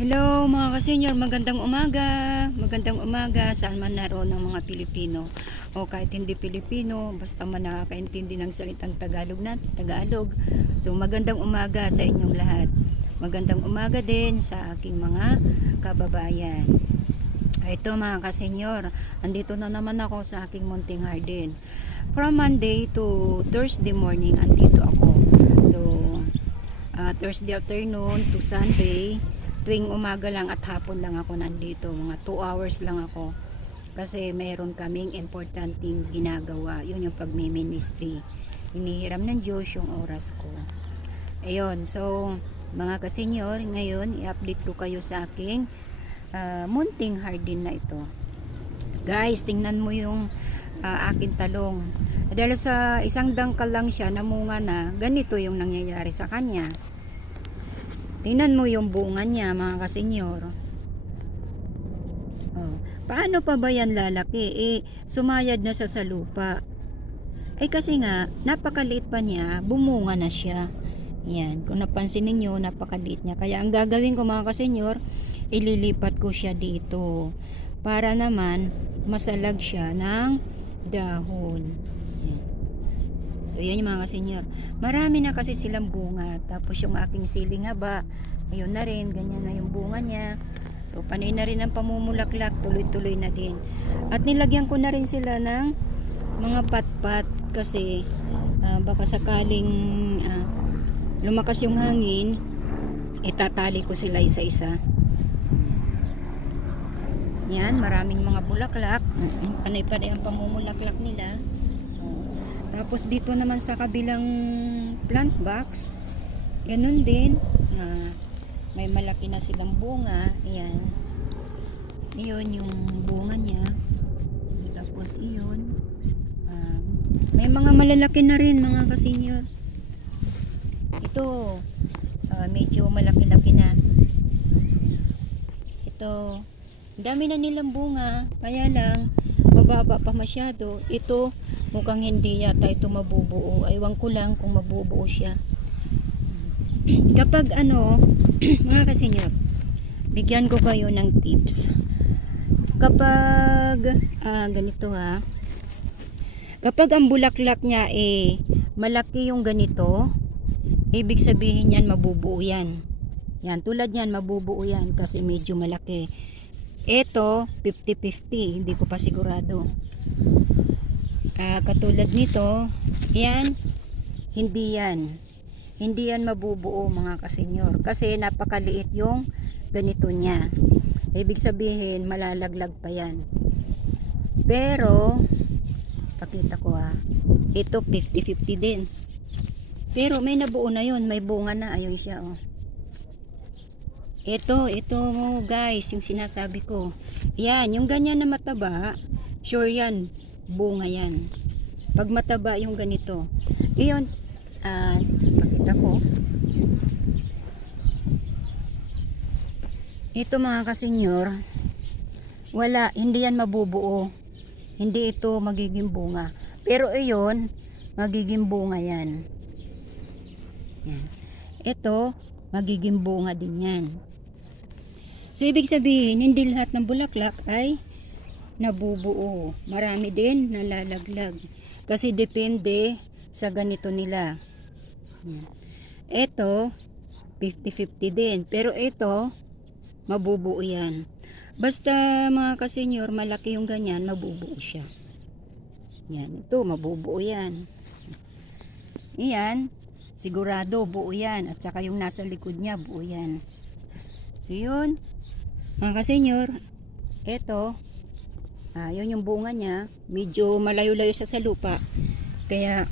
Hello mga kasenyor, magandang umaga. Magandang umaga saan man naroon ng mga Pilipino o kahit hindi Pilipino, basta man nakakaintindi ng salitang Tagalog natin, Tagalog. So magandang umaga sa inyong lahat. Magandang umaga din sa aking mga kababayan. Ito mga kasenyor, andito na naman ako sa aking munting garden. From Monday to Thursday morning, andito ako. So Thursday afternoon to Sunday, tuwing umaga lang at hapon lang ako nandito, mga 2 hours lang ako kasi mayroon kaming importanteng ginagawa. Yun yung pagmi-ministry, hinihiram ng Diyos yung oras ko. Ayun, so mga kasenyor, ngayon i-update ko kayo sa aking munting garden na ito. Guys, tingnan mo yung aking talong. Dahil sa isang dangkal lang siya, namunga na, ganito yung nangyayari sa kanya. Tingnan mo yung bunga niya mga kasenyor. Oh, paano pa ba yan lalaki? Sumayad na siya sa lupa. Kasi nga, napakaliit pa niya, bumunga na siya. Yan, kung napansin ninyo, napakaliit niya. Kaya ang gagawin ko mga kasenyor, ililipat ko siya dito. Para naman, masalag siya ng dahon. Yan. So yan yung mga kasenyor. Marami na kasi silang bunga. Tapos yung aking siling haba, ayun na rin, ganyan na yung bunga niya. So panay na rin ang pamumulaklak, tuloy-tuloy na din. At nilagyan ko na rin sila ng mga patpat kasi baka sakaling lumakas yung hangin, itatali ko sila isa-isa. Yan, maraming mga bulaklak. Panay-panay ang pamumulaklak nila. Tapos dito naman sa kabilang plant box, ganun din, may malaki na silang bunga. Ayan, iyon yung bunga niya. Tapos iyon, may mga malalaki na rin mga kasenyor. Ito, medyo malaki-laki na. Ito, dami na nilang bunga, kaya lang mababa pa masyado. Ito mukhang hindi yata ito mabubuo. Aywan ko lang kung mabubuo siya. Kapag mga kasenyor, bigyan ko kayo ng tips. Kapag ganito kapag ang bulaklak niya malaki yung ganito, ibig sabihin yan mabubuo yan. Yan, tulad yan mabubuo yan kasi medyo malaki. Ito 50-50, hindi ko pa sigurado. Katulad nito, yan, hindi yan mabubuo mga kasenyor kasi napakaliit yung ganito niya. Ibig sabihin malalaglag pa yan. Pero pakita ko ito 50-50 din, pero may nabuo na yun, may bunga na, ayun siya ito mo guys, yung sinasabi ko yan, yung ganyan na mataba, sure yan bunga yan. Pag mataba yung ganito, iyon, pakita ko ito mga kasenyor, wala, hindi yan mabubuo, hindi ito magiging bunga, pero iyon magiging bunga yan. Yan, ito magiging bunga din yan. So ibig sabihin, hindi lahat ng bulaklak ay nabubuo. Marami din nalalaglag. Kasi depende sa ganito nila. Yan. Ito, 50-50 din. Pero ito, mabubuo yan. Basta mga kasenyor, malaki yung ganyan, mabubuo siya. Yan, ito, mabubuo yan. Yan, sigurado, buo yan. At saka yung nasa likod niya, buo yan. So yun, mga kasenyor, ito, yun yung bunga niya, medyo malayo-layo siya sa lupa, kaya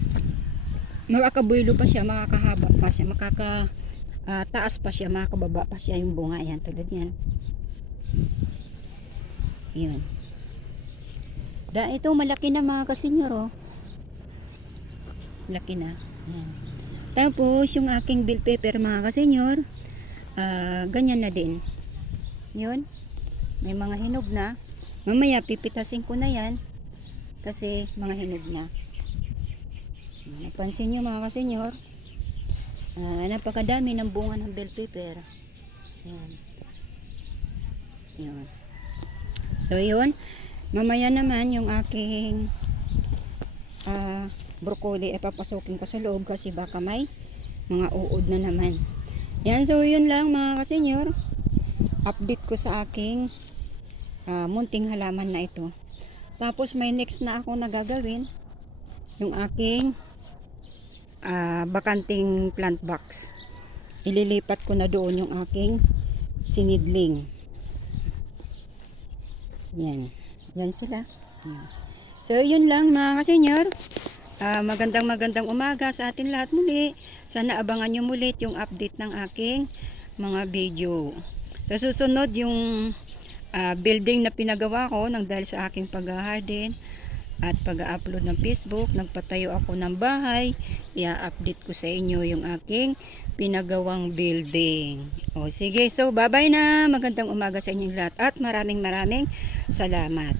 makakabuelo pa siya, makakahaba pa siya, makakataas pa siya, makakababa pa siya yung bunga. Ayan, tulad yan. Yun. Ito malaki na mga kasenyor, laki na. Ayan. Tapos yung aking bell pepper mga kasenyor, ganyan na din. Yun, may mga hinog na. Mamaya pipitasin ko na yan kasi mga hinog na. Napansin nyo mga kasenyor, napakadami ng bunga ng bell pepper. Yan. Yun. So yun, mamaya naman yung aking broccoli ay papasukin ko sa loob kasi baka may mga uod na naman. Yan, so yun lang mga kasenyor, update ko sa aking munting halaman na ito. Tapos may next na ako nagagawin, yung aking bakanting plant box. Ililipat ko na doon yung aking sinidling. Yan. Yan sila. Yan. So, yun lang mga kasenyor. Magandang umaga sa atin lahat muli. Sana abangan nyo muli yung update ng aking mga video. Sa susunod, yung building na pinagawa ko nang dahil sa aking pag-harden at pag-upload ng Facebook, nagpatayo ako ng bahay. I-update ko sa inyo yung aking pinagawang building. O sige, so bye-bye na. Magandang umaga sa inyong lahat at maraming salamat.